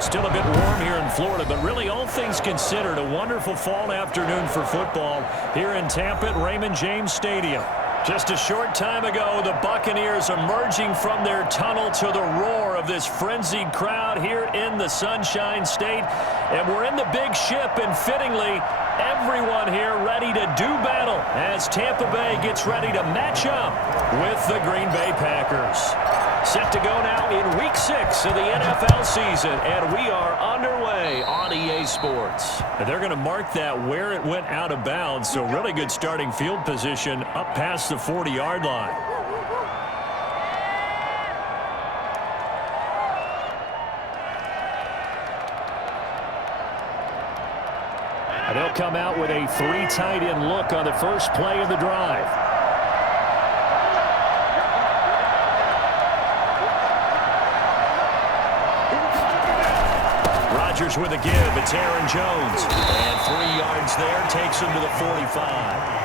Still a bit warm here in Florida, but really all things considered, a wonderful fall afternoon for football here in Tampa at Raymond James Stadium. Just a short time ago, the Buccaneers emerging from their tunnel to the roar of this frenzied crowd here in the Sunshine State. And we're in the big ship, and fittingly, everyone here ready to do battle as Tampa Bay gets ready to match up with the Green Bay Packers. Set to go now in Week 6 of the NFL season, and we are underway on EA Sports. And they're going to mark that where it went out of bounds, so really good starting field position up past the 40-yard line. And they'll come out with a 3 tight end look on the first play of the drive. Rodgers with a give. It's Aaron Jones. And 3 yards there takes him to the 45.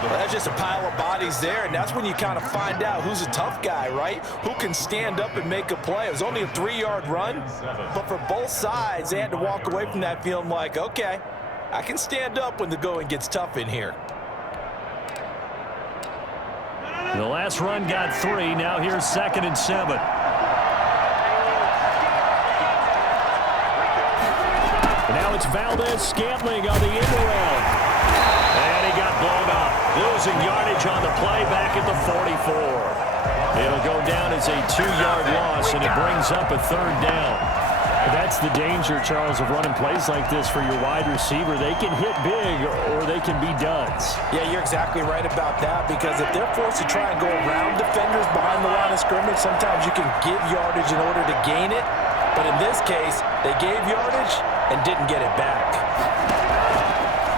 Well, that's just a pile of bodies there, and that's when you kind of find out who's a tough guy, right? Who can stand up and make a play. It was only a 3-yard run, but for both sides, they had to walk away from that feeling like, okay, I can stand up when the going gets tough in here. The last run got 3. Now here's 2nd and 7. Now it's Valdez-Scantling on the end around. And he got blown up. Losing yardage on the play back at the 44. It'll go down as a 2-yard loss, and it brings up a 3rd down. That's the danger, Charles, of running plays like this for your wide receiver. They can hit big or they can be duds. Yeah, you're exactly right about that, because if they're forced to try and go around defenders behind the line of scrimmage, sometimes you can give yardage in order to gain it. But in this case, they gave yardage and didn't get it back.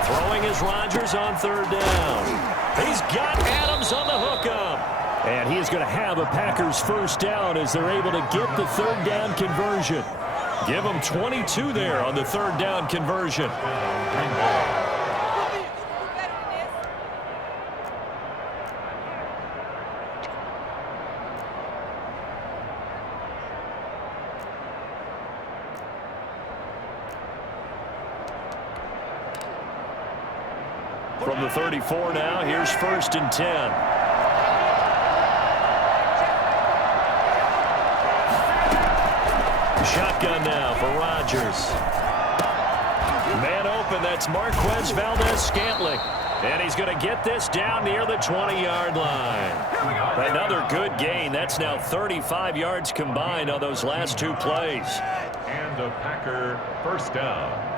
Throwing is Rodgers on 3rd down. He's got Adams on the hookup. And he is going to have a Packers 1st down as they're able to get the 3rd down conversion. Give them 22 there on the 3rd down conversion. From the 34 now, here's 1st and 10. Shotgun now for Rodgers. Man open, that's Marquez Valdez-Scantling. And he's going to get this down near the 20-yard line. Another good gain. That's now 35 yards combined on those last 2 plays. And a Packer 1st down.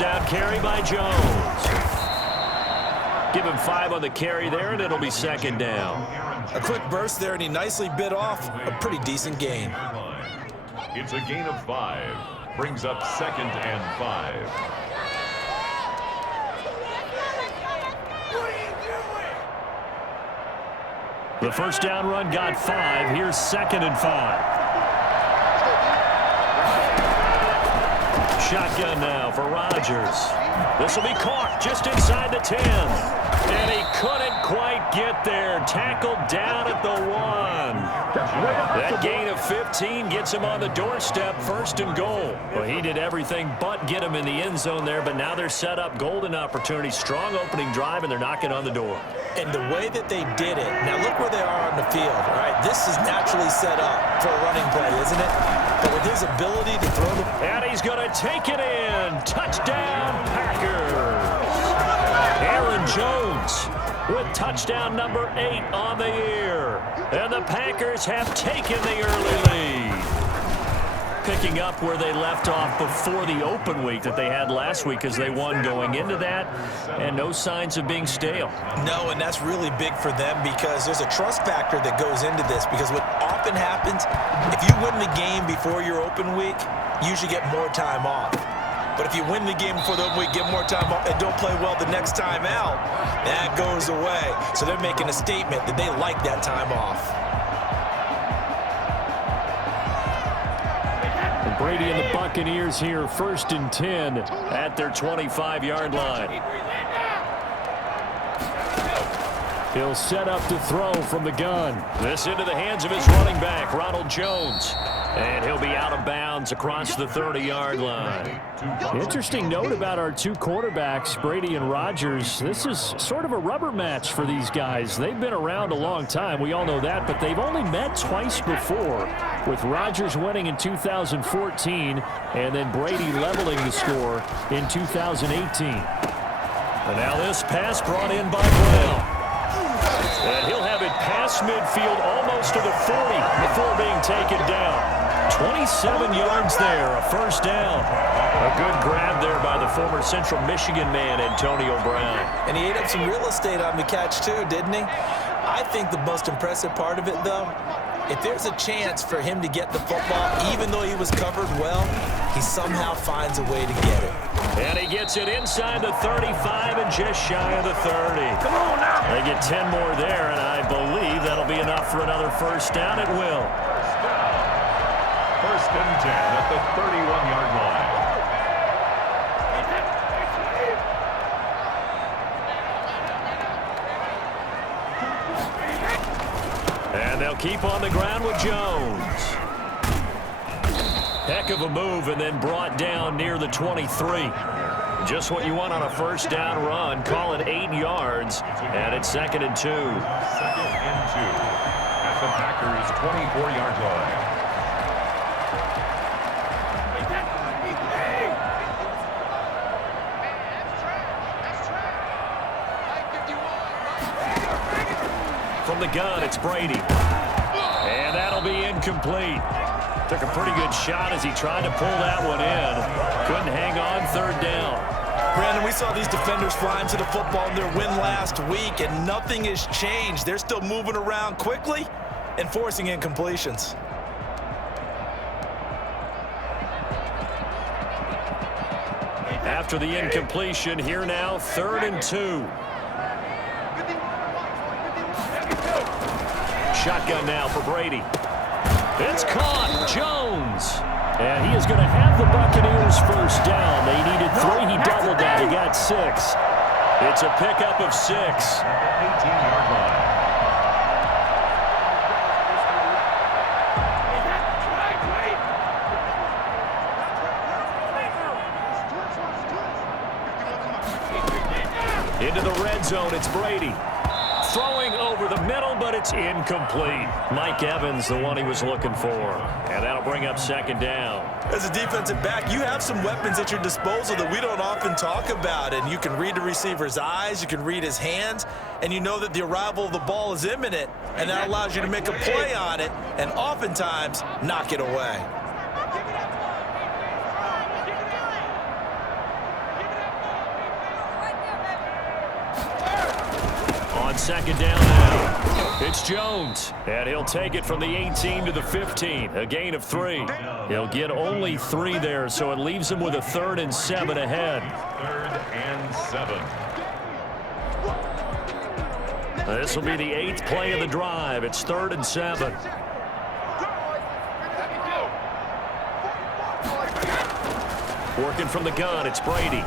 Down carry by Jones. Give him 5 on the carry there, and it'll be 2nd down. A quick burst there, and he nicely bit off a pretty decent gain. It's a gain of 5. Brings up 2nd and 5. The 1st down run got 5. Here's 2nd and 5. Shotgun now for Rodgers. This will be caught just inside the 10. And he couldn't quite get there. Tackled down at the 1. That gain of 15 gets him on the doorstep, 1st and goal. Well, he did everything but get him in the end zone there, but now they're set up. Golden opportunity, strong opening drive, and they're knocking on the door. And the way that they did it, now look where they are on the field, right? This is naturally set up for a running play, isn't it? But with his ability to throw the... And he's going to take it in. Touchdown, Packers. Aaron Jones with touchdown number 8 on the year. And the Packers have taken the early lead. Picking up where they left off before the open week that they had last week as they won going into that, and no signs of being stale. No, and that's really big for them because there's a trust factor that goes into this, because what often happens, if you win the game before your open week, you usually get more time off. But if you win the game before the open week, get more time off, and don't play well the next time out, that goes away. So they're making a statement that they like that time off. Brady and the Buccaneers here, 1st and 10 at their 25-yard line. He'll set up to throw from the gun. This into the hands of his running back, Ronald Jones. And he'll be out of bounds across the 30-yard line. Interesting note about our two quarterbacks, Brady and Rodgers. This is sort of a rubber match for these guys. They've been around a long time. We all know that, but they've only met twice before, with Rodgers winning in 2014 and then Brady leveling the score in 2018. And now this pass brought in by Brown. And he'll have it past midfield almost to the 40 before being taken down. 27 yards there, a first down. A good grab there by the former Central Michigan man, Antonio Brown. And he ate up some real estate on the catch too, didn't he? I think the most impressive part of it, though, if there's a chance for him to get the football, even though he was covered well, he somehow finds a way to get it. And he gets it inside the 35 and just shy of the 30. Come on now. They get 10 more there, and I believe that'll be enough for another first down. It will. First and 10 at the 31-yard line. And they'll keep on the ground with Jones. Heck of a move, and then brought down near the 23. Just what you want on a first down run. Call it 8 yards, and it's 2nd and 2. 2nd and 2 at the Packers' 24-yard line. From the gun, it's Brady. And that'll be incomplete. Took a pretty good shot as he tried to pull that one in. Couldn't hang on, 3rd down. Brandon, we saw these defenders flying to the football in their win last week, and nothing has changed. They're still moving around quickly and forcing incompletions. After the incompletion, here now, 3rd and 2. Shotgun now for Brady. It's caught. Jones. And he is going to have the Buccaneers first down. They needed 3. He doubled that. He got 6. It's a pickup of 6. 18-yard line. Into the red zone, it's Brady. Throwing over the middle, but it's incomplete. Mike Evans, the one he was looking for. And that'll bring up 2nd down. As a defensive back, you have some weapons at your disposal that we don't often talk about. And you can read the receiver's eyes, you can read his hands, and you know that the arrival of the ball is imminent. And that allows you to make a play on it and oftentimes knock it away. On 2nd down now, it's Jones. And he'll take it from the 18 to the 15, a gain of 3. He'll get only 3 there, so it leaves him with a 3rd and 7 ahead. 3rd and 7. This will be the 8th play of the drive. It's 3rd and 7. Working from the gun, it's Brady.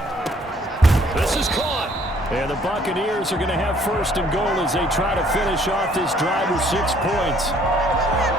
This is caught. And the Buccaneers are going to have 1st and goal as they try to finish off this drive with 6 points.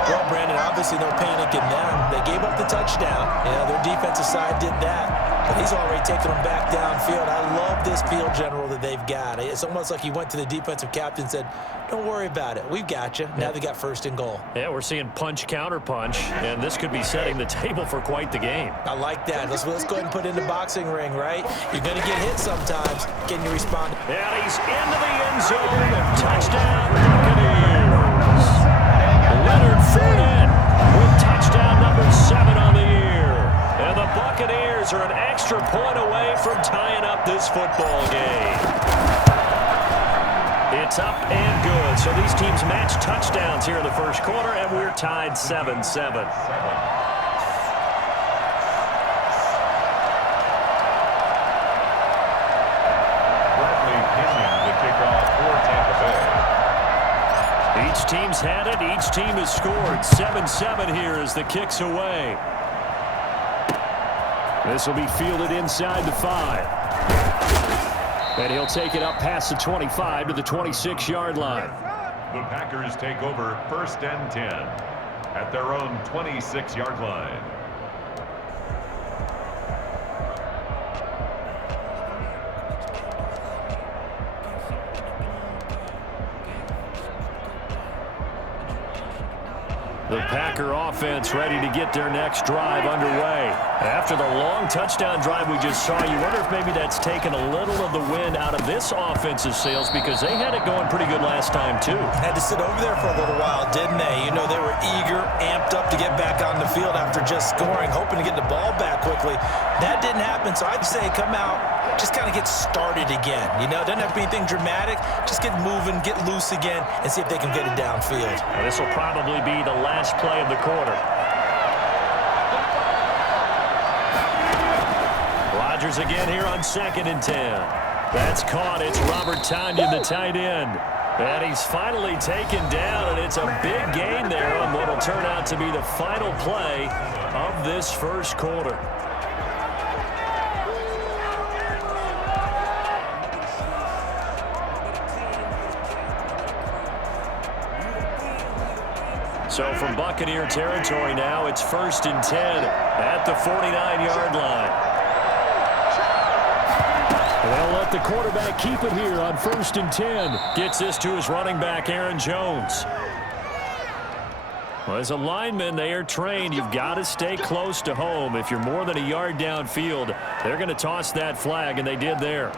Well, Brandon, obviously no panic in them. They gave up the touchdown. Yeah, their defensive side did that. But he's already taken them back downfield. I love this field general that they've got. It's almost like he went to the defensive captain and said, don't worry about it. We've got you. Now they got 1st and goal. Yeah, we're seeing punch, counter punch, and this could be setting the table for quite the game. I like that. Let's go ahead and put it in the boxing ring, right? You're going to get hit sometimes. Can you respond? And he's into the end zone. Touchdown, Buccaneers. Leonard Fournette with touchdown number 7 on the year. And the Buccaneers are an extra point away from tying up this football game. It's up and good. So these teams match touchdowns here in the first quarter, and we're tied 7-7. Each team's had it. Each team has scored. 7-7 here as the kick's away. This will be fielded inside the 5. And he'll take it up past the 25 to the 26-yard line. The Packers take over 1st and 10 at their own 26-yard line. The Packer offense ready to get their next drive underway. After the long touchdown drive we just saw, you wonder if maybe that's taken a little of the wind out of this offense's sails because they had it going pretty good last time, too. Had to sit over there for a little while, didn't they? You know, they were eager, amped up to get back on the field after just scoring, hoping to get the ball back quickly. That didn't happen, so I'd say come out, just kind of get started again. You know, doesn't have to be anything dramatic. Just get moving, get loose again, and see if they can get it downfield. Now, this will probably be the last play of the quarter. Rodgers again here on 2nd and 10. That's caught. It's Robert Tonyan, the tight end. And he's finally taken down, and it's a big gain there on what will turn out to be the final play of this first quarter. So from Buccaneer territory now, it's 1st and 10 at the 49-yard line. And they'll let the quarterback keep it here on 1st and 10. Gets this to his running back, Aaron Jones. Well, as a lineman, they are trained. You've got to stay close to home. If you're more than a yard downfield, they're going to toss that flag, and they did there.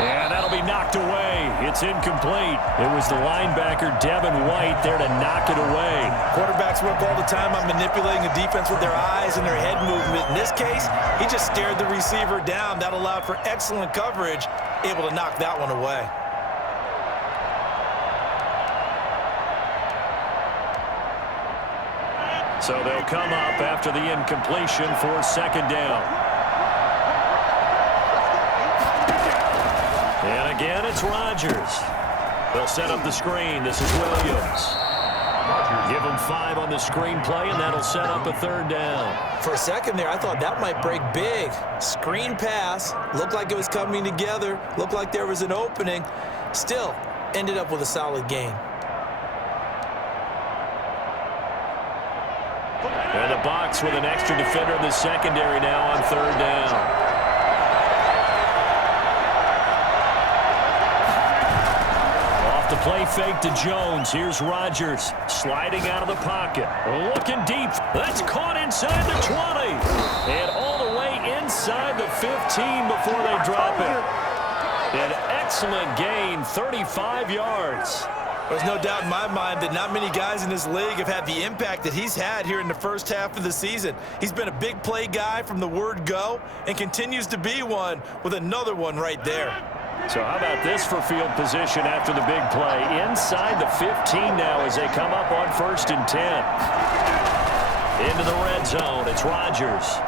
And that'll be knocked away. It's incomplete. It was the linebacker, Devin White, there to knock it away. Quarterbacks work all the time on manipulating the defense with their eyes and their head movement. In this case, he just stared the receiver down. That allowed for excellent coverage, able to knock that one away. So they'll come up after the incompletion for 2nd down. And again, it's Rodgers. They'll set up the screen. This is Williams. Give him 5 on the screen play, and that'll set up a 3rd down. For a second there, I thought that might break big. Screen pass. Looked like it was coming together. Looked like there was an opening. Still, ended up with a solid gain. And the box with an extra defender in the secondary now on 3rd down. The play fake to Jones. Here's Rodgers sliding out of the pocket. Looking deep. That's caught inside the 20. And all the way inside the 15 before they drop it. An excellent gain, 35 yards. There's no doubt in my mind that not many guys in this league have had the impact that he's had here in the first half of the season. He's been a big play guy from the word go and continues to be one with another one right there. So how about this for field position after the big play? Inside the 15 now as they come up on 1st and 10. Into the red zone, it's Rodgers.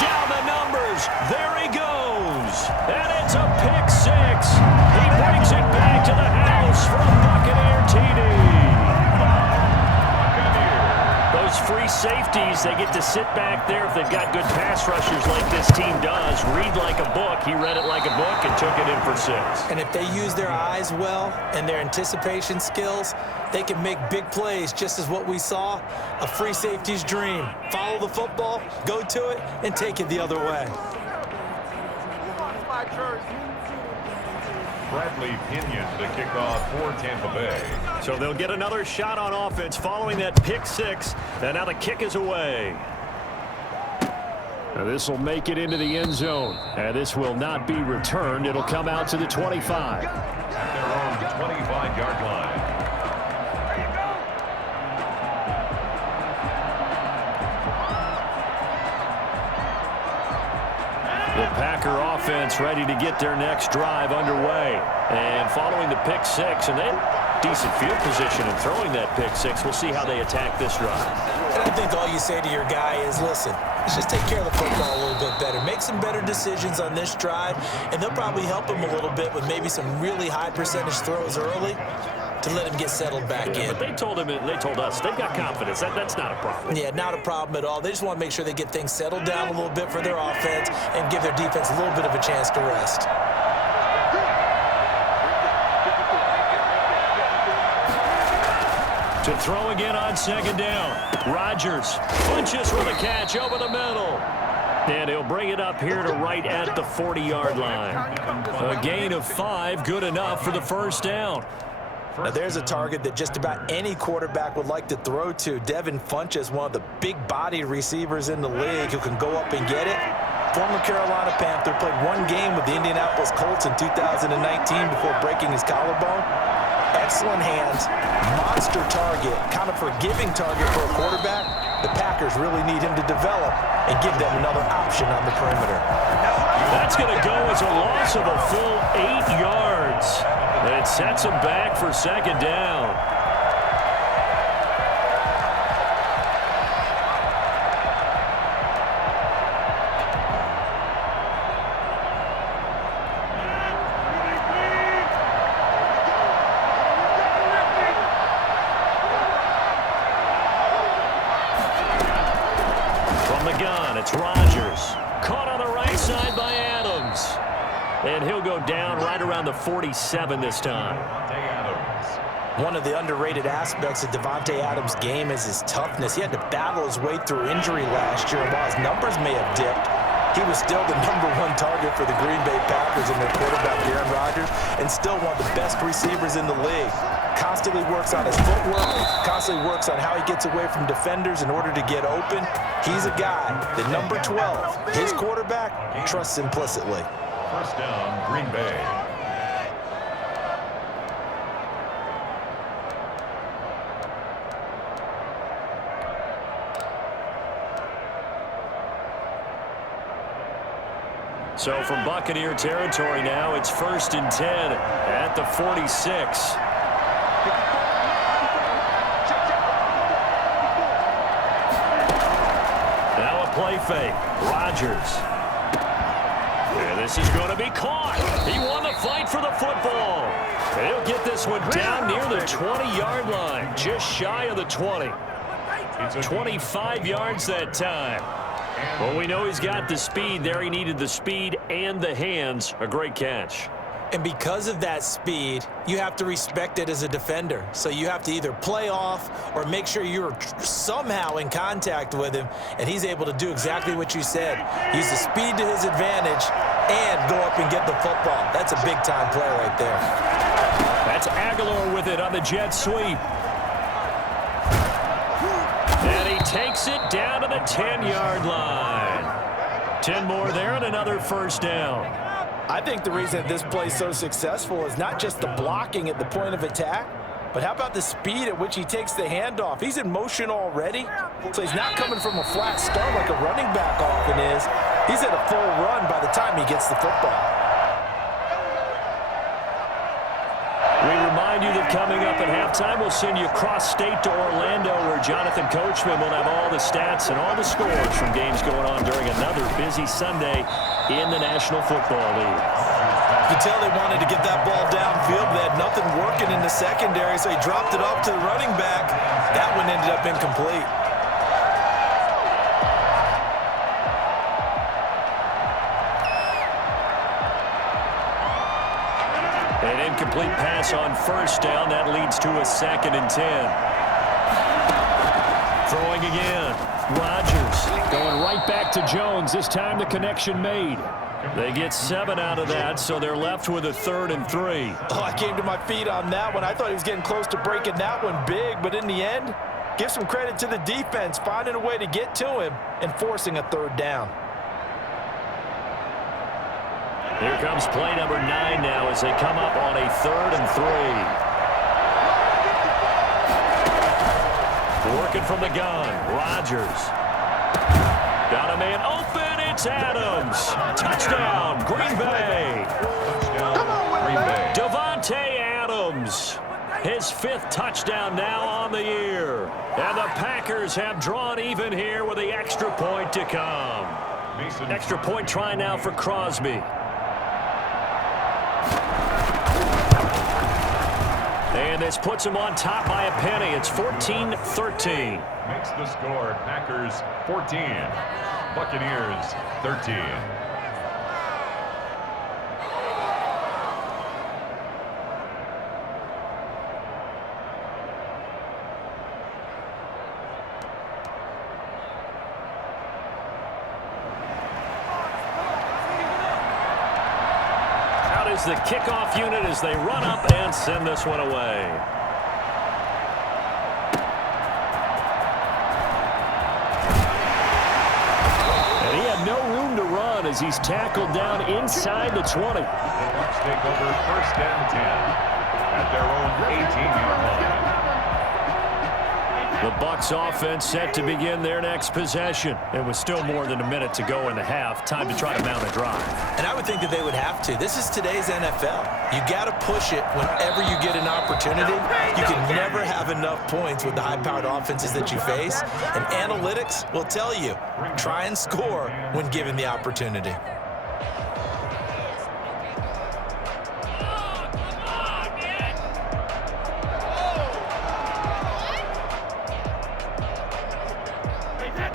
Down the numbers, there he goes. And it's a pick 6. He brings it back to the house for a Buccaneer TD. Those free safeties, they get to sit back there if they've got good pass rushers like this team does. Read like a book. He read it like a book and took it in for 6. And if they use their eyes well and their anticipation skills, they can make big plays, just as what we saw, a free safety's dream. Follow the football, go to it, and take it the other way. Bradley Pinion to kick off for Tampa Bay. So they'll get another shot on offense following that pick 6. And now the kick is away. This will make it into the end zone. And this will not be returned. It'll come out to the 25. At their own 25-yard line. The Packer offense ready to get their next drive underway. And following the pick six, and they had decent field position in throwing that pick six. We'll see how they attack this drive. And I think all you say to your guy is, listen, let's just take care of the football a little bit better. Make some better decisions on this drive, and they'll probably help him a little bit with maybe some really high percentage throws early to let him get settled back in. But they told us they've got confidence. That's not a problem. Yeah, not a problem at all. They just want to make sure they get things settled down a little bit for their offense and give their defense a little bit of a chance to rest. To throw again on second down. Rodgers punches for the catch over the middle. And he'll bring it up here to right at the 40-yard line. A gain of 5, good enough for the first down. Now there's a target that just about any quarterback would like to throw to. Devin Funchess, one of the big-bodied receivers in the league who can go up and get it. Former Carolina Panther, played one game with the Indianapolis Colts in 2019 before breaking his collarbone. Excellent hands, monster target, kind of forgiving target for a quarterback. The Packers really need him to develop and give them another option on the perimeter. That's going to go as a loss of a full 8 yards. It sets him back for second down. From the gun, it's Rodgers. Caught on the right side by Adams. And he'll go down right around the 47 this time. One of the underrated aspects of Davante Adams' game is his toughness. He had to battle his way through injury last year, and while his numbers may have dipped, he was still the #1 target for the Green Bay Packers and their quarterback, Aaron Rodgers, and still one of the best receivers in the league. Constantly works on his footwork, constantly works on how he gets away from defenders in order to get open. He's a guy that number 12, his quarterback, trusts implicitly. First down, Green Bay. So from Buccaneer territory now, it's 1st and 10 at the 46. Now a play fake. Rodgers. And this is going to be caught. He won the fight for the football. And he'll get this one down near the 20-yard line, just shy of the 20. 25 yards that time. Well, we know he's got the speed there. He needed the speed and the hands. A great catch. And because of that speed, you have to respect it as a defender. So you have to either play off or make sure you're somehow in contact with him, and he's able to do exactly what you said. Use the speed to his advantage and go up and get the football. That's a big-time play right there. That's Aguilar with it on the jet sweep. And he takes it down to the 10-yard line. 10 more there and another first down. I think the reason this play is so successful is not just the blocking at the point of attack, but how about the speed at which he takes the handoff? He's in motion already, so he's not coming from a flat start like a running back often is. He's at a full run by the time he gets the football. We remind you that coming up at halftime, we'll send you cross-state to Orlando, where Jonathan Coachman will have all the stats and all the scores from games going on during another busy Sunday in the National Football League. You could tell they wanted to get that ball downfield. They had nothing working in the secondary, so he dropped it off to the running back. That one ended up incomplete. An incomplete pass on first down. That leads to a 2nd and 10. Throwing again. Rodgers going right back to Jones. This time the connection made. They get 7 out of that, so they're left with a 3rd and 3. Oh, I came to my feet on that one. I thought he was getting close to breaking that one big, but in the end, give some credit to the defense, finding a way to get to him and forcing a 3rd down. Here comes play number 9 now as they come up on a 3rd and 3. Working from the gun. Rodgers. Got a man open. It's Adams. Touchdown, Green Bay. Touchdown, Green Bay. Davante Adams. His 5th touchdown now on the year. And the Packers have drawn even here with the extra point to come. Extra point try now for Crosby. And this puts him on top by a penny. It's 14-13. Makes the score Packers 14, Buccaneers 13. The kickoff unit as they run up and send this one away. And he had no room to run as he's tackled down inside the 20. The Bucs take over 1st and 10 at their own 18-yard line. The Bucs offense set to begin their next possession. It was still more than a minute to go in the half. Time to try to mount a drive. And I would think that they would have to. This is today's NFL. You got to push it whenever you get an opportunity. You can never have enough points with the high-powered offenses that you face. And analytics will tell you, try and score when given the opportunity.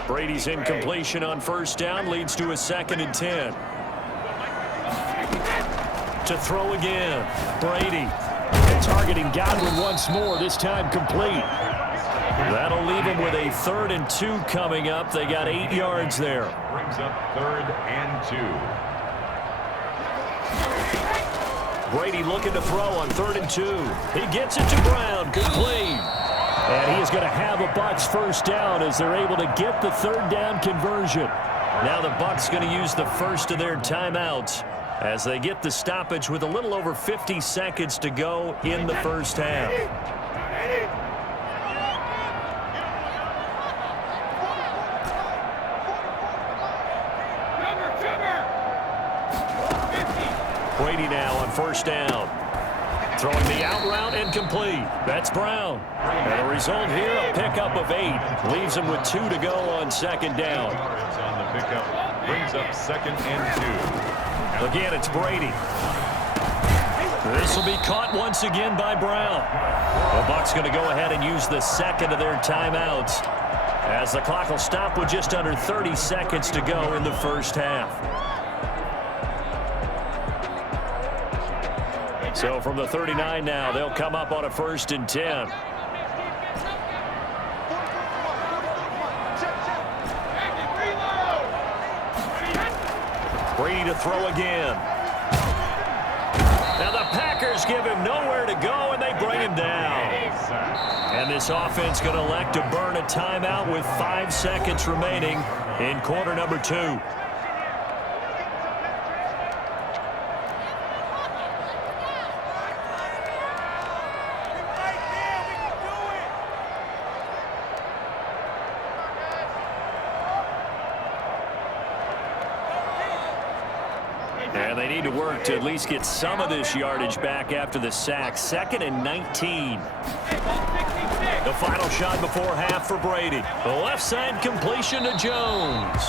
Brady's incompletion on 1st down leads to a 2nd and 10. To throw again. Brady. And targeting Godwin once more, this time complete. That'll leave him with a 3rd and 2 coming up. They got 8 yards there. Brings up 3rd and 2. Brady looking to throw on 3rd and 2. He gets it to Brown. Complete. And he is going to have a Bucs 1st down as they're able to get the 3rd down conversion. Now the Bucs going to use the first of their timeouts as they get the stoppage with a little over 50 seconds to go in the 1st half. Brady now on 1st down. Throwing the out route and complete. That's Brown. And the result here, a pickup of 8. Leaves him with 2 to go on 2nd down. On the pickup, brings up 2nd and 2. Again, it's Brady. This will be caught once again by Brown. The Bucs going to go ahead and use the 2nd of their timeouts as the clock will stop with just under 30 seconds to go in the 1st half. So from the 39 now, they'll come up on a 1st and 10. Brady to throw again. Now the Packers give him nowhere to go, and they bring him down. And this offense going to elect to burn a timeout with 5 seconds remaining in quarter number 2. And they need to work to at least get some of this yardage back after the sack. 2nd and 19. The final shot before half for Brady. The left side completion to Jones.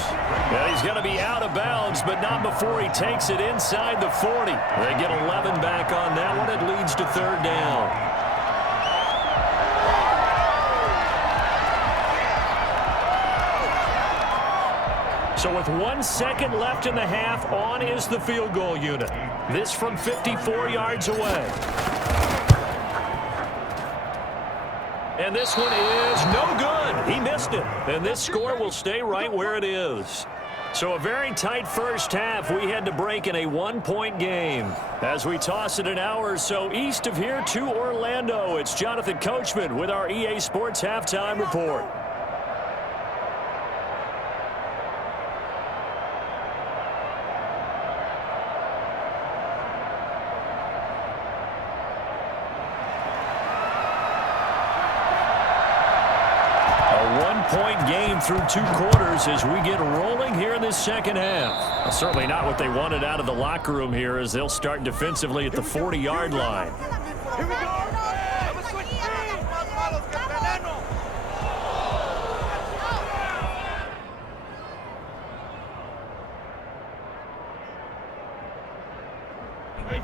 And he's going to be out of bounds, but not before he takes it inside the 40. They get 11 back on that one. It leads to 3rd down. So with 1 second left in the half, on is the field goal unit. This from 54 yards away. And this one is no good. He missed it. And this score will stay right where it is. So a very tight 1st half. We had to break in a 1-point game. As we toss it an hour or so east of here to Orlando, it's Jonathan Coachman with our EA Sports Halftime Report. 6-point game through 2 quarters as we get rolling here in this second half. Well, certainly not what they wanted out of the locker room here as they'll start defensively at the 40-yard line. Here we go.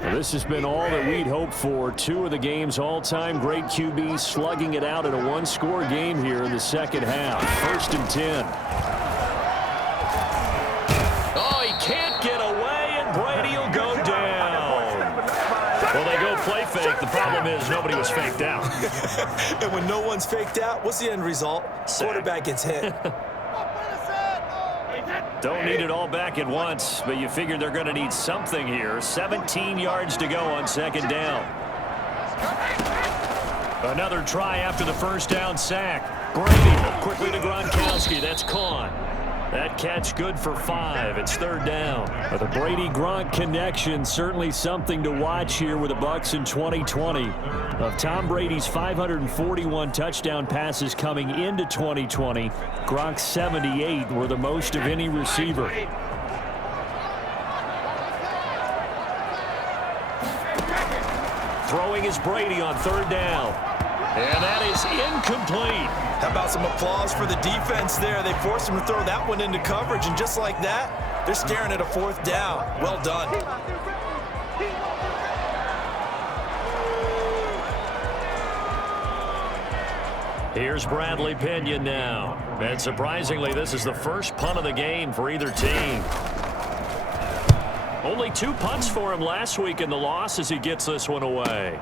This has been all that we'd hoped for. 2 of the game's all-time great QBs slugging it out in a 1-score game here in the second half. 1st and 10. Oh, he can't get away, and Brady will go down. Well, they go play fake. The problem is nobody was faked out. And when no one's faked out, what's the end result? Sack. Quarterback gets hit. Don't need it all back at once, but you figure they're going to need something here. 17 yards to go on 2nd down. Another try after the 1st down sack. Brady quickly to Gronkowski. That's caught. That catch good for 5. It's 3rd down. But the Brady-Gronk connection, certainly something to watch here with the Bucs in 2020. Of Tom Brady's 541 touchdown passes coming into 2020, Gronk's 78 were the most of any receiver. Throwing is Brady on 3rd down. And that is incomplete. How about some applause for the defense there? They forced him to throw that one into coverage, and just like that, they're staring at a 4th down. Well done. Here's Bradley Pinion now. And surprisingly, this is the first punt of the game for either team. Only 2 punts for him last week in the loss as he gets this one away.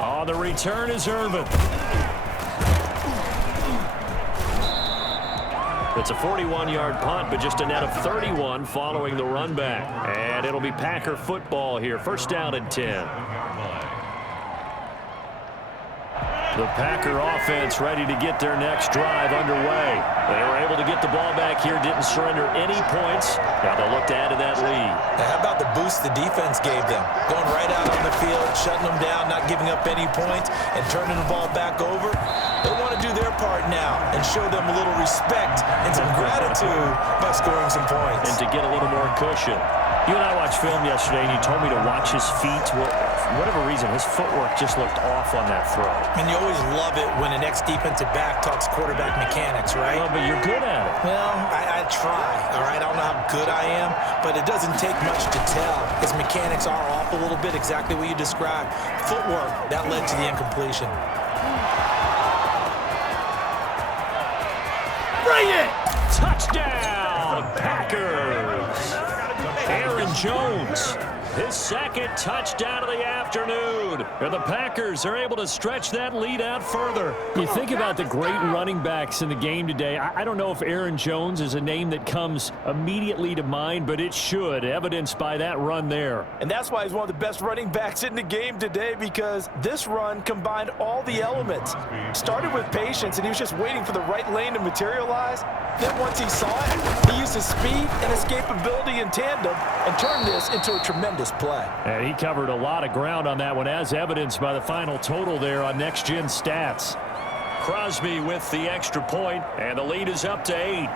On the return is Irvin. It's a 41-yard punt, but just a net of 31 following the run back. And it'll be Packer football here. 1st down and 10. The Packer offense ready to get their next drive underway. They were able to get the ball back here, didn't surrender any points. Now they'll look to add to that lead. Now, how about the boost the defense gave them? Going right out on the field, shutting them down, not giving up any points, and turning the ball back over. They want to do their part now and show them a little respect and some gratitude by scoring some points. And to get a little more cushion. You and I watched film yesterday, and you told me to watch his feet. Well, for whatever reason, his footwork just looked off on that throw. And you always love it when an ex-defensive back talks quarterback mechanics, right? Well, but you're good at it. Well, I try, all right? I don't know how good I am, but it doesn't take much to tell. His mechanics are off a little bit, exactly what you described. Footwork, that led to the incompletion. Bring it! Touchdown, Packers! Aaron Jones, his 2nd touchdown of the afternoon. And the Packers are able to stretch that lead out further. You think about the great running backs in the game today. I don't know if Aaron Jones is a name that comes immediately to mind, but it should, evidenced by that run there. And that's why he's one of the best running backs in the game today, because this run combined all the elements. Started with patience, and he was just waiting for the right lane to materialize. Then once he saw it, he used his speed and escapability in tandem and turned this into a tremendous play. And he covered a lot of ground on that one, as evidenced by the final total there on Next Gen Stats. Crosby with the extra point, and the lead is up to 8.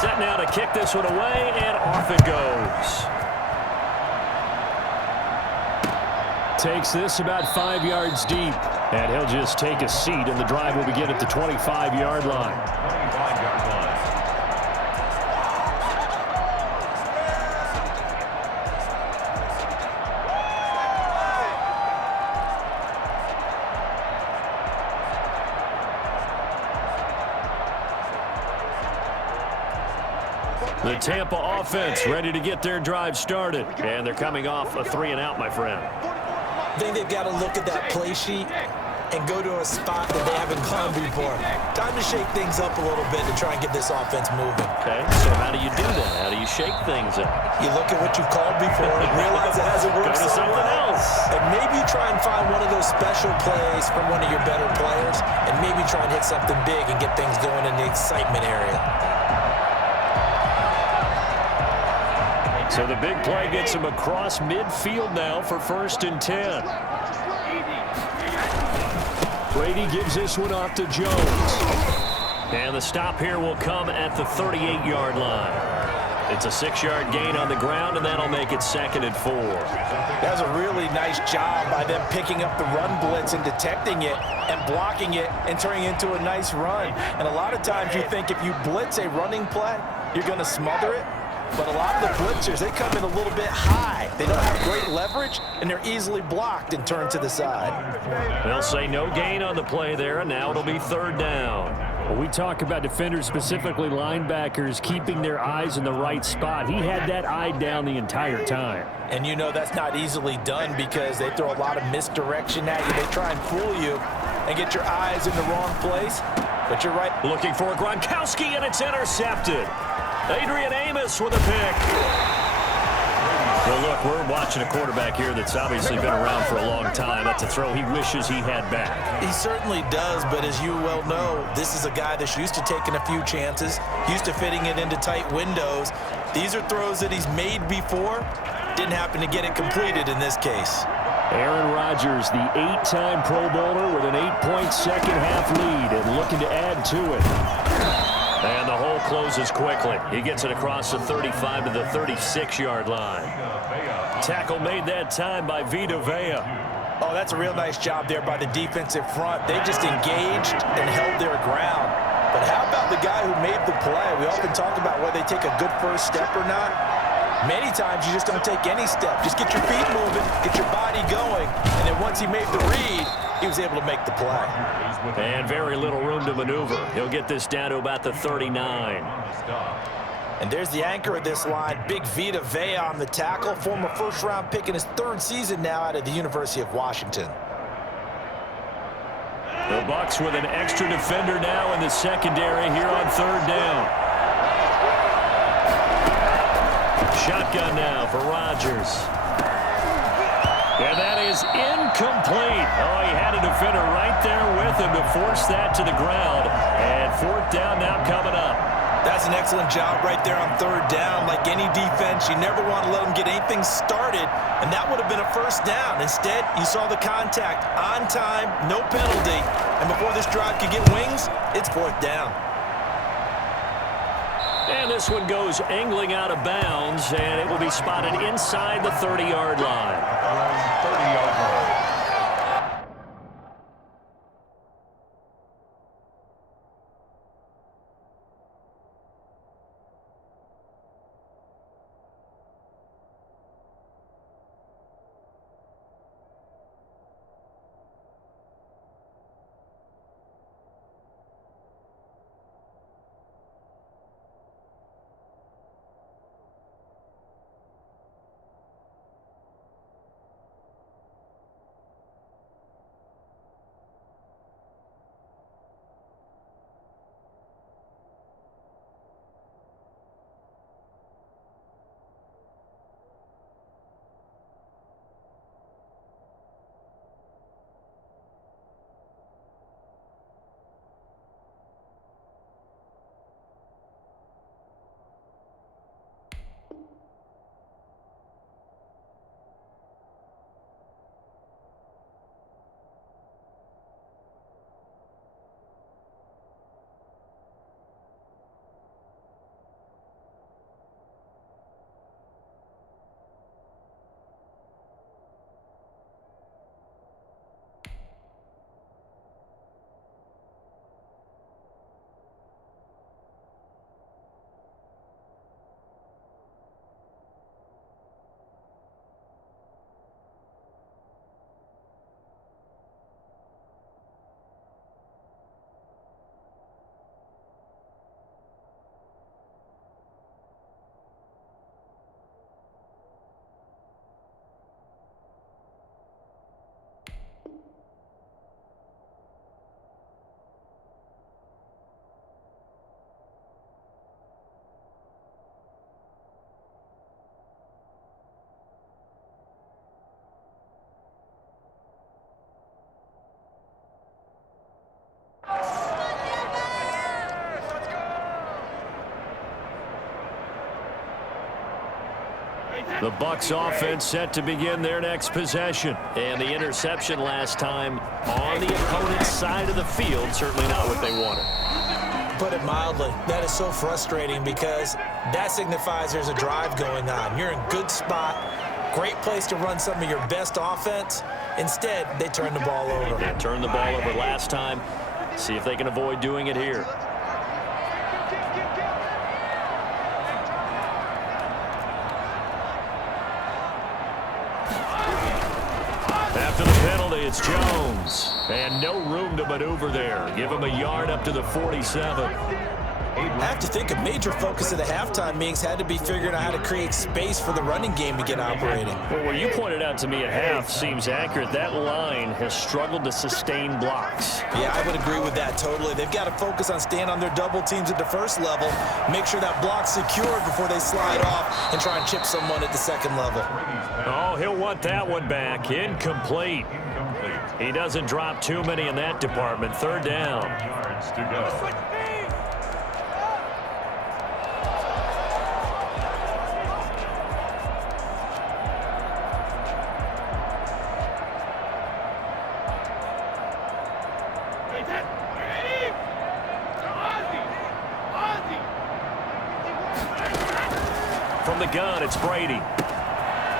Set now to kick this one away, and off it goes. Takes this about 5 yards deep, and he'll just take a seat, and the drive will begin at the 25-yard line. 25-yard line. The Tampa offense ready to get their drive started, and they're coming off a 3-and-out, my friend. I think they've got to look at that play sheet and go to a spot that they haven't gone before. Time to shake things up a little bit to try and get this offense moving. Okay, so how do you do that? How do you shake things up? You look at what you've called before and realize it hasn't worked Go to so something well. else. And maybe try and find one of those special plays from one of your better players, and maybe try and hit something big and get things going in the excitement area. So the big play gets him across midfield now for 1st and 10. Brady gives this one off to Jones. And the stop here will come at the 38-yard line. It's a 6-yard gain on the ground, and that'll make it 2nd and 4. That was a really nice job by them picking up the run blitz and detecting it and blocking it and turning it into a nice run. And a lot of times you think if you blitz a running play, you're going to smother it. But a lot of the blitzers, they come in a little bit high. They don't have great leverage, and they're easily blocked and turned to the side. They'll say no gain on the play there, and now it'll be 3rd down. Well, we talk about defenders, specifically linebackers, keeping their eyes in the right spot. He had that eye down the entire time. And you know that's not easily done because they throw a lot of misdirection at you. They try and fool you and get your eyes in the wrong place. But you're right. Looking for Gronkowski, and it's intercepted. Adrian Amos with a pick. Well, look, we're watching a quarterback here that's obviously been around for a long time. That's a throw he wishes he had back. He certainly does, but as you well know, this is a guy that's used to taking a few chances, used to fitting it into tight windows. These are throws that he's made before. Didn't happen to get it completed in this case. Aaron Rodgers, the 8-time Pro Bowler with an 8-point second-half lead and looking to add to it. And the hole closes quickly. He gets it across the 35 to the 36-yard line. Tackle made that time by Vita Vea. Oh, that's a real nice job there by the defensive front. They just engaged and held their ground. But how about the guy who made the play? We often talk about whether they take a good first step or not. Many times you just don't take any step. Just get your feet moving, get your body going, and then once he made the read, he was able to make the play. And very little room to maneuver. He'll get this down to about the 39. And there's the anchor of this line, Big Vita Vea on the tackle, former first-round pick in his 3rd season now out of the University of Washington. The Bucs with an extra defender now in the secondary here on 3rd down. Shotgun now for Rodgers. And that is incomplete. Oh, he had a defender right there with him to force that to the ground. And 4th down now coming up. That's an excellent job right there on 3rd down. Like any defense, you never want to let them get anything started, and that would have been a 1st down. Instead, you saw the contact on time, no penalty, and before this drive could get wings, it's 4th down. And this one goes angling out of bounds, and it will be spotted inside the 30-yard line. 30-yard line. The Bucs offense set to begin their next possession. And the interception last time on the opponent's side of the field, certainly not what they wanted. Put it mildly, that is so frustrating because that signifies there's a drive going on. You're in a good spot, great place to run some of your best offense. Instead, they turn the ball over. They turned the ball over last time. See if they can avoid doing it here. After the penalty, it's Jones. And no room to maneuver there. Give him a yard up to the 47. I have to think a major focus of the halftime meetings had to be figuring out how to create space for the running game to get operating. Well, what you pointed out to me at half seems accurate. That line has struggled to sustain blocks. Yeah, I would agree with that totally. They've got to focus on staying on their double teams at the first level, make sure that block's secured before they slide off and try and chip someone at the second level. Oh, he'll want that one back. Incomplete. He doesn't drop too many in that department. Third down. Yards to go. From the gun, it's Brady.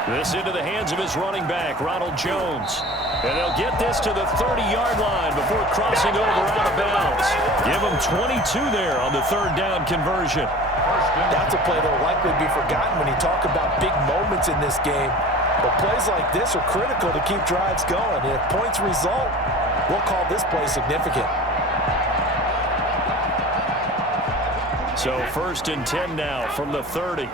This into the hands of his running back, Ronald Jones. And they'll get this to the 30-yard line before crossing over out of bounds. Give them 22 there on the third down conversion. That's a play that will likely be forgotten when you talk about big moments in this game. But plays like this are critical to keep drives going. And if points result, we'll call this play significant. So 1st and 10 now from the 30.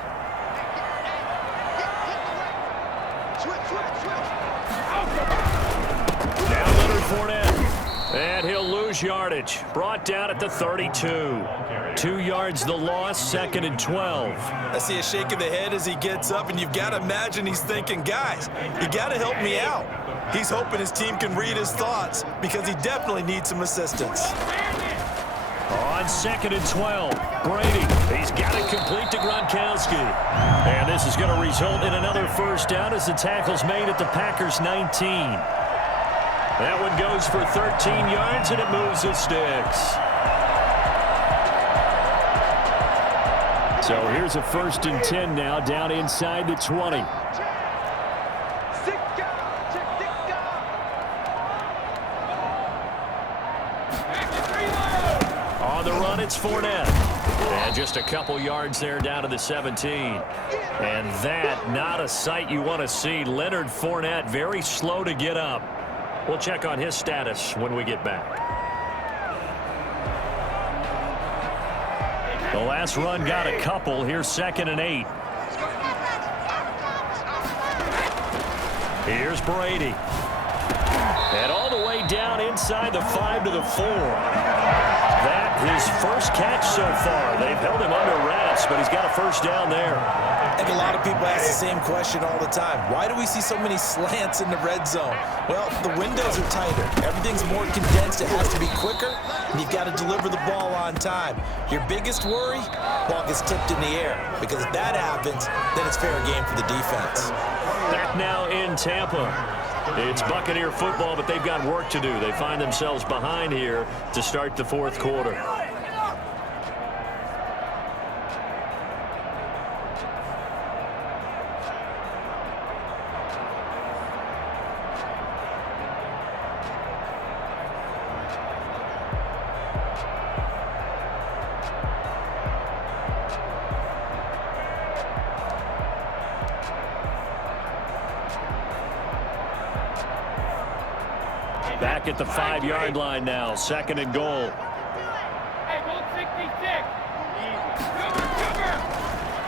Now Leonard Fournette. And he'll lose yardage. Brought down at the 32. 2 yards the loss, 2nd and 12. I see a shake of the head as he gets up, and you've got to imagine he's thinking, guys, you got to help me out. He's hoping his team can read his thoughts because he definitely needs some assistance. On 2nd and 12, Brady. He's got it complete to Gronkowski. And this is going to result in another first down as the tackle's made at the Packers' 19. That one goes for 13 yards, and it moves the sticks. So here's a 1st and 10 now, down inside the 20. On the run, it's Fournette. And just a couple yards there down to the 17. And that, not a sight you want to see. Leonard Fournette very slow to get up. We'll check on his status when we get back. The last run got a couple. Here's 2nd and 8. Here's Brady. And all the way down inside the 5 to the 4. That his first catch so far. They've held him under wraps, but he's got a first down there. I think a lot of people ask the same question all the time. Why do we see so many slants in the red zone? Well, the windows are tighter. Everything's more condensed. It has to be quicker, and you've got to deliver the ball on time. Your biggest worry? Ball gets tipped in the air, because if that happens, then it's fair game for the defense. Back now in Tampa. It's Buccaneer football, but they've got work to do. They find themselves behind here to start the 4th quarter. Back at the 5-yard line now, 2nd and goal.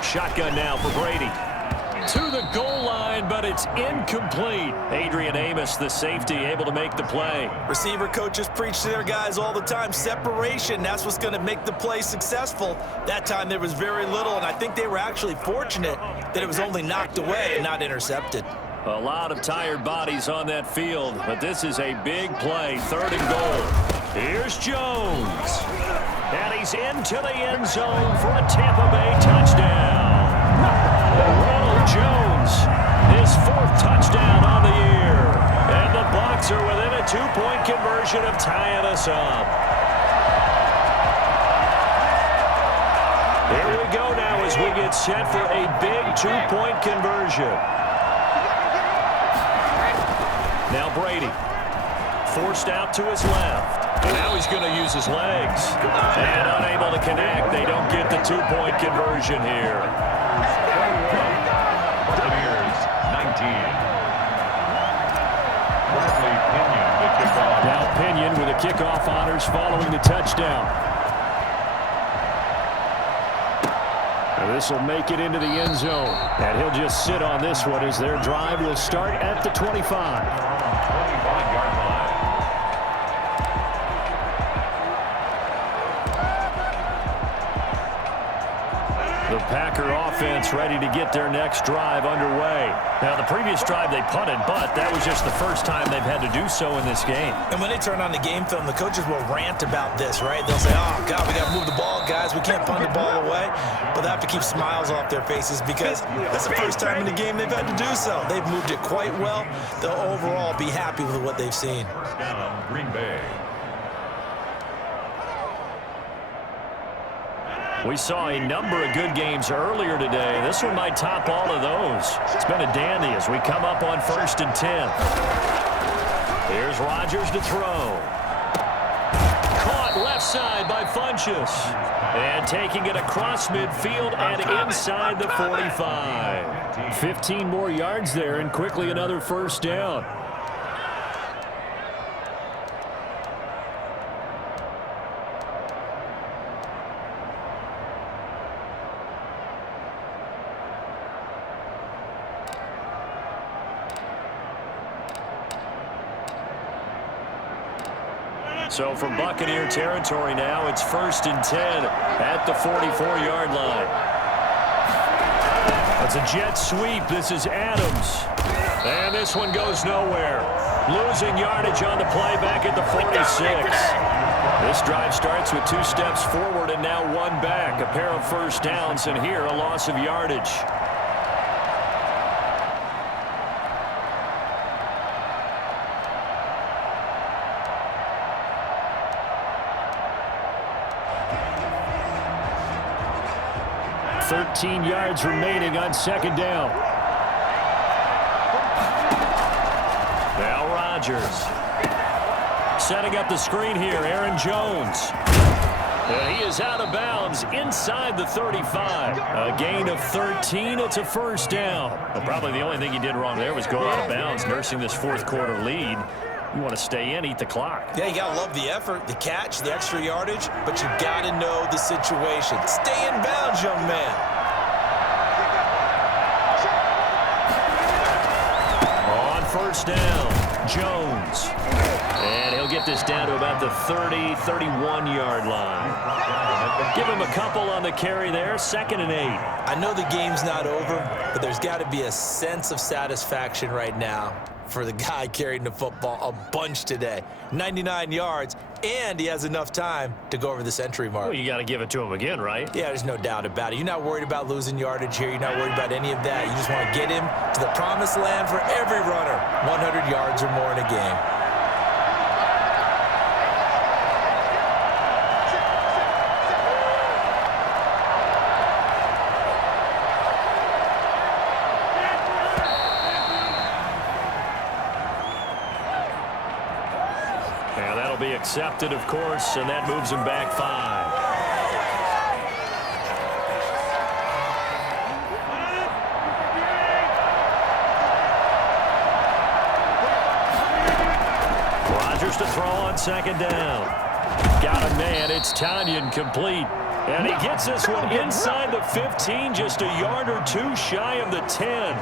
Shotgun now for Brady. To the goal line, but it's incomplete. Adrian Amos, the safety, able to make the play. Receiver coaches preach to their guys all the time. Separation, that's what's going to make the play successful. That time there was very little, and I think they were actually fortunate that it was only knocked away and not intercepted. A lot of tired bodies on that field, but this is a big play. 3rd and goal. Here's Jones. And he's into the end zone for a Tampa Bay touchdown. Ronald Jones two-point conversion of tying us up. Here we go now as we get set for a big two-point conversion. Now Brady, forced out to his left. And now he's going to use his legs. And unable to connect. They don't get the two-point conversion here. Buccaneers, 19. Now Pinion with the kickoff honors following the touchdown. This will make it into the end zone. And he'll just sit on this one as their drive will start at the 25. 25-yard line. The Packer offense ready to get their next drive underway. Now, the previous drive they punted, but that was just the first time they've had to do so in this game. And when they turn on the game film, the coaches will rant about this, right? They'll say, oh, God, we got to move the ball, guys. We can't punt the ball away. But they have to keep smiles off their faces because that's the first time in the game they've had to do so. They've moved it quite well. They'll overall be happy with what they've seen. First down, Green Bay. We saw a number of good games earlier today. This one might top all of those. It's been a dandy as we come up on 1st and 10. Here's Rodgers to throw. Caught left side by Funchess. And taking it across midfield and inside the 45. 15 more yards there and quickly another first down. So from Buccaneer territory now, it's 1st and 10 at the 44-yard line. That's a jet sweep. This is Adams. And this one goes nowhere. Losing yardage on the play back at the 46. This drive starts with 2 steps forward and now 1 back. A pair of first downs, and here a loss of yardage. $13 yards remaining on 2nd down. Now Rodgers. Setting up the screen here, Aaron Jones. And he is out of bounds inside the 35. A gain of 13. It's a first down. Well, probably the only thing he did wrong there was go out of bounds, nursing this 4th quarter lead. You want to stay in, eat the clock. Yeah, you got to love the effort, the catch, the extra yardage, but you got to know the situation. Stay in bounds, young man. On 1st down, Jones. And he'll get this down to about the 30, 31-yard line. Give him a couple on the carry there, 2nd and 8. I know the game's not over, but there's got to be a sense of satisfaction right now for the guy carrying the football a bunch today. 99 yards, and he has enough time to go over the century mark. Well, you got to give it to him again, right? Yeah, there's no doubt about it. You're not worried about losing yardage here. You're not worried about any of that. You just want to get him to the promised land for every runner. 100 yards or more in a game. Be accepted, of course, and that moves him back 5. Rodgers to throw on 2nd down. Got a man. It's Tanyan complete. And he gets this one inside the 15, just a yard or 2 shy of the 10.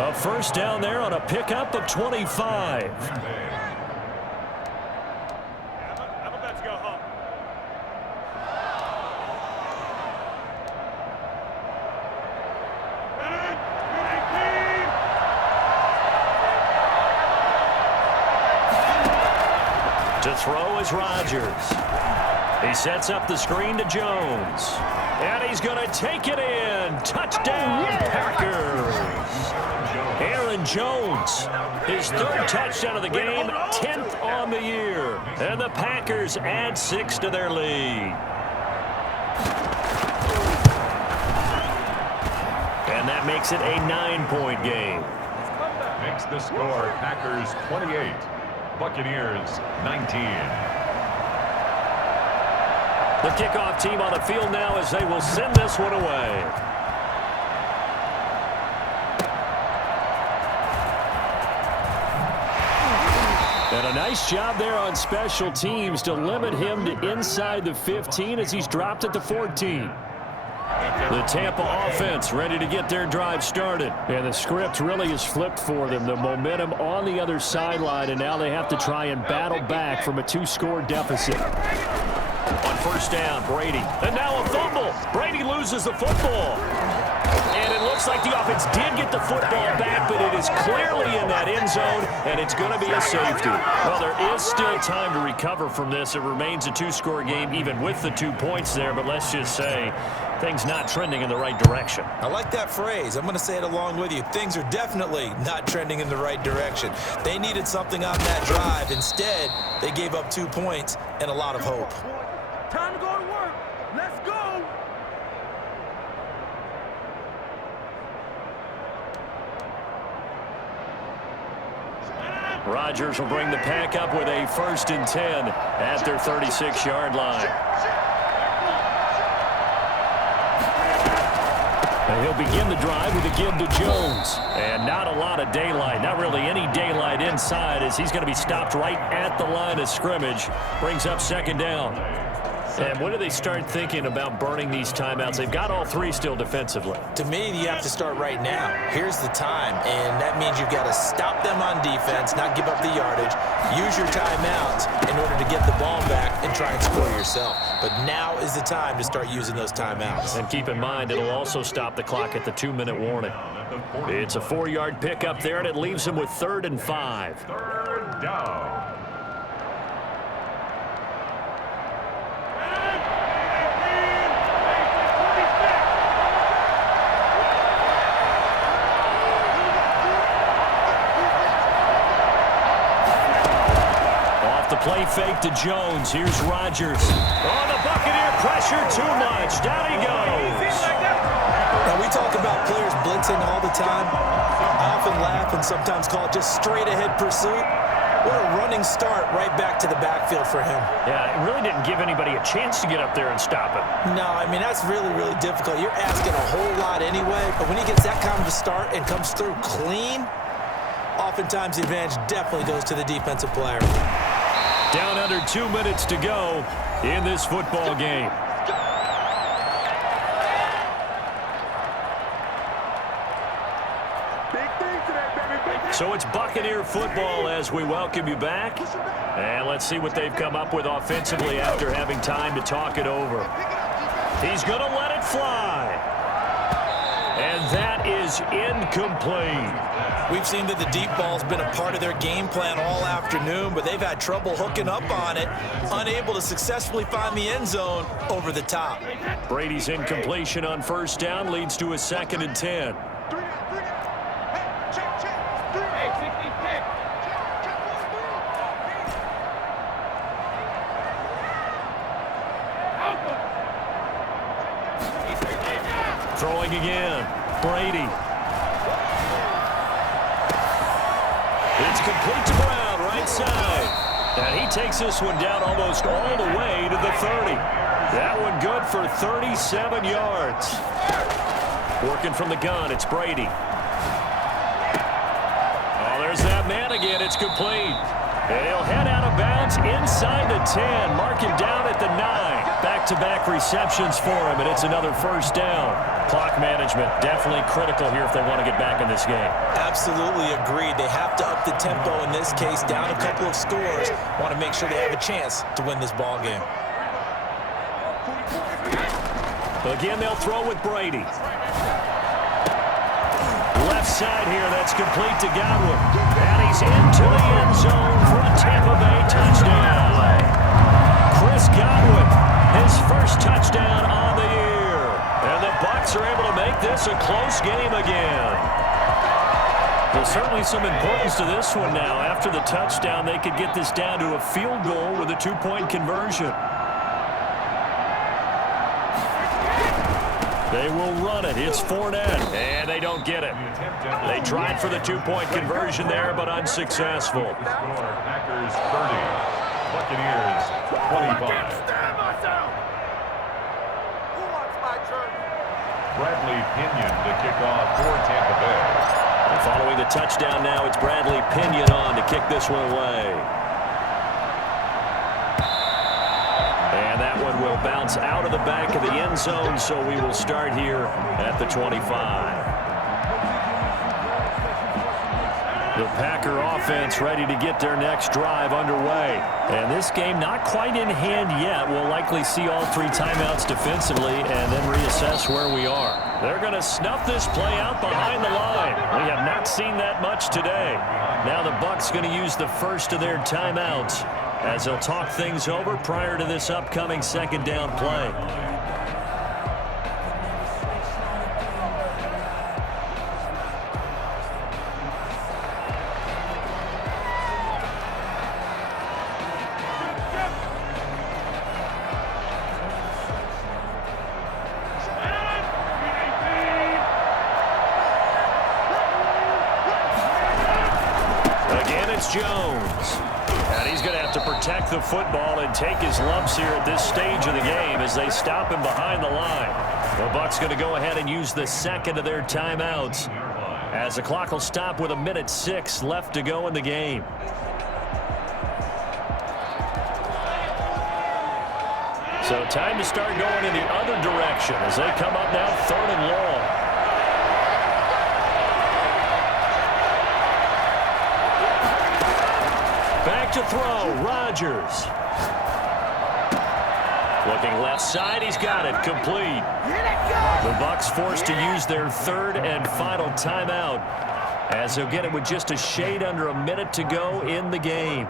A first down there on a pickup of 25. To throw is Rodgers. He sets up the screen to Jones. And he's going to take it in. Touchdown, Packers. Aaron Aaron Jones. His third touchdown of the game, 10th on the year. And the Packers add 6 to their lead. And that makes it a 9-point game. Makes the score Packers 28, Buccaneers 19. The kickoff team on the field now as they will send this one away. And a nice job there on special teams to limit him to inside the 15 as he's dropped at the 14. The Tampa offense ready to get their drive started. And the script really is flipped for them. The momentum on the other sideline, and now they have to try and battle back from a 2-score deficit. On first down, Brady. And now a fumble. Brady loses the football. And it looks like the offense did get the football back, but it is clearly in that end zone, and it's going to be a safety. Well, there is still time to recover from this. It remains a 2-score game, even with the 2 points there, but let's just say things not trending in the right direction. I like that phrase. I'm going to say it along with you. Things are definitely not trending in the right direction. They needed something on that drive. Instead, they gave up 2 points and a lot of hope. Time to go to work. Let's go. Rodgers will bring the pack up with a 1st and 10 at their 36-yard line. And he'll begin the drive with a give to Jones. And not a lot of daylight, not really any daylight inside, as he's going to be stopped right at the line of scrimmage. Brings up 2nd down. And when do they start thinking about burning these timeouts? They've got all 3 still defensively. To me, you have to start right now. Here's the time, and that means you've got to stop them on defense, not give up the yardage, use your timeouts in order to get the ball back and try and score yourself. But now is the time to start using those timeouts. And keep in mind, it'll also stop the clock at the 2-minute warning. It's a 4-yard pickup there, and it leaves them with 3rd and 5. 3rd down. Play fake to Jones. Here's Rodgers. Oh, the Buccaneer pressure too much. Down he goes. Now, we talk about players blitzing all the time. I often laugh and sometimes call it just straight-ahead pursuit. What a running start right back to the backfield for him. Yeah, it really didn't give anybody a chance to get up there and stop him. No, I mean, that's really, really difficult. You're asking a whole lot anyway, but when he gets that kind of a start and comes through clean, oftentimes the advantage definitely goes to the defensive player. Down under 2 minutes to go in this football game. So it's Buccaneer football as we welcome you back. And let's see what they've come up with offensively after having time to talk it over. He's going to let it fly. And that is incomplete. We've seen that the deep ball's been a part of their game plan all afternoon, but they've had trouble hooking up on it, unable to successfully find the end zone over the top. Brady's incompletion on 1st down leads to a 2nd and 10. Throwing again, Brady. It's complete to Brown, right side. And he takes this one down almost all the way to the 30. That one good for 37 yards. Working from the gun, it's Brady. Oh, there's that man again. It's complete. And he'll head out of bounds inside the 10. Mark him down at the 9. Back-to-back receptions for him, and it's another 1st down. Clock management definitely critical here if they want to get back in this game. Absolutely agreed. They have to up the tempo in this case, down a couple of scores. Want to make sure they have a chance to win this ball game. Again, they'll throw with Brady. Left side here, that's complete to Godwin. And he's into the end zone for a Tampa Bay touchdown. Chris Godwin, his 1st touchdown on the year. And the Bucs are able to make this a close game again. Well, certainly some importance to this one now. After the touchdown, they could get this down to a field goal with a 2-point conversion. They will run it. It's Fournette. And they don't get it. They tried for the 2-point conversion there, but unsuccessful. Packers 30. Buccaneers 25. Bradley Pinion to kick off for Tampa Bay. And following the touchdown now, it's Bradley Pinion on to kick this one away. And that one will bounce out of the back of the end zone, so we will start here at the 25. The Packer offense ready to get their next drive underway. And this game not quite in hand yet. We'll likely see all 3 timeouts defensively and then reassess where we are. They're going to snuff this play out behind the line. We have not seen that much today. Now the Bucs going to use the first of their timeouts as they'll talk things over prior to this upcoming second down play. Jones. And he's going to have to protect the football and take his lumps here at this stage of the game as they stop him behind the line. The Bucs going to go ahead and use the second of their timeouts as the clock will stop with 1:06 left to go in the game. So time to start going in the other direction as they come up now 3rd and long. Back to throw, Rodgers. Looking left side, he's got it, complete. The Bucs forced to use their 3rd and final timeout as they'll get it with just a shade under a minute to go in the game.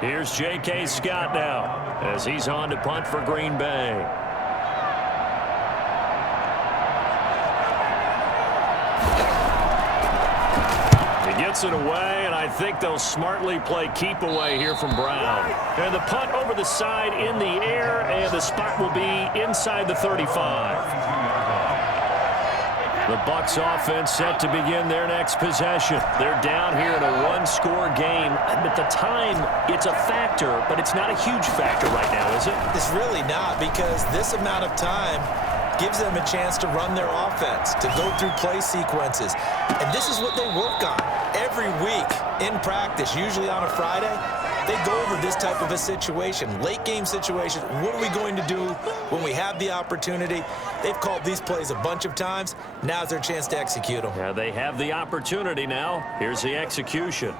Here's J.K. Scott now as he's on to punt for Green Bay. Gets it away, and I think they'll smartly play keep away here from Brown. And the punt over the side in the air, and the spot will be inside the 35. The Bucs offense set to begin their next possession. They're down here in a 1-score game. At the time, it's a factor, but it's not a huge factor right now, is it? It's really not, because this amount of time gives them a chance to run their offense, to go through play sequences. And this is what they work on every week in practice, usually on a Friday. They go over this type of a situation, late game situation. What are we going to do when we have the opportunity? They've called these plays a bunch of times. Now's their chance to execute them. Yeah, they have the opportunity now. Here's the execution.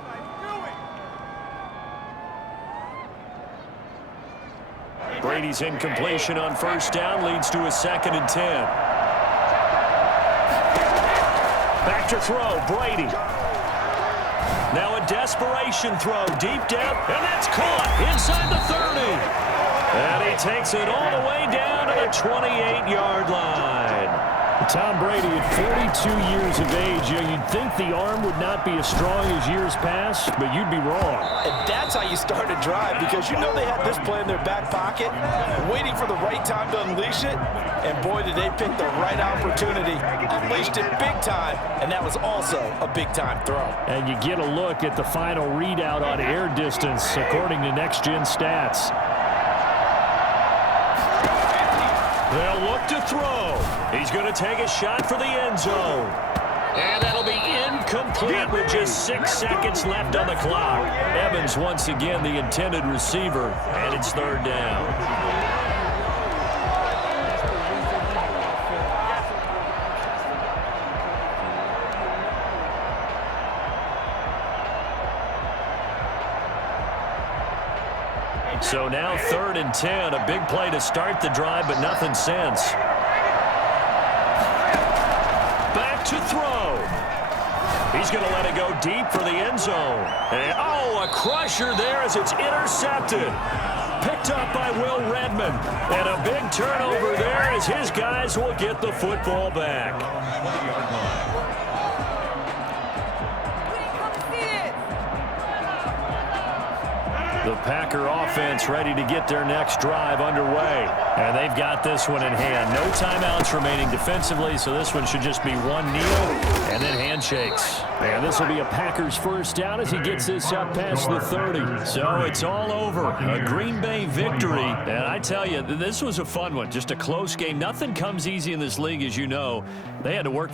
Brady's incompletion on 1st down leads to a 2nd and 10. Back to throw, Brady. Now a desperation throw, deep down, and that's caught inside the 30. And he takes it all the way down to the 28-yard line. Tom Brady at 42 years of age, you'd think the arm would not be as strong as years past, but you'd be wrong. And that's how you start a drive, because you know they had this play in their back pocket, waiting for the right time to unleash it. And boy, did they pick the right opportunity. Unleashed it big time, and that was also a big-time throw. And you get a look at the final readout on air distance, according to Next Gen Stats. They'll look to throw. He's going to take a shot for the end zone. And that'll be incomplete with just 6 seconds left on the clock. Evans once again the intended receiver, and it's 3rd down. So now 3rd and 10, a big play to start the drive, but nothing since. Back to throw. He's going to let it go deep for the end zone. And, oh, a crusher there as it's intercepted. picked up by Will Redmond. And a big turnover there as his guys will get the football back. 20-yard line. The Packer offense ready to get their next drive underway. And they've got this one in hand. No timeouts remaining defensively, so this one should just be one kneel and then handshakes. And this will be a Packers first down as he gets this up past the 30. So it's all over. A Green Bay victory. And I tell you, this was a fun one. Just a close game. Nothing comes easy in this league, as you know. They had to work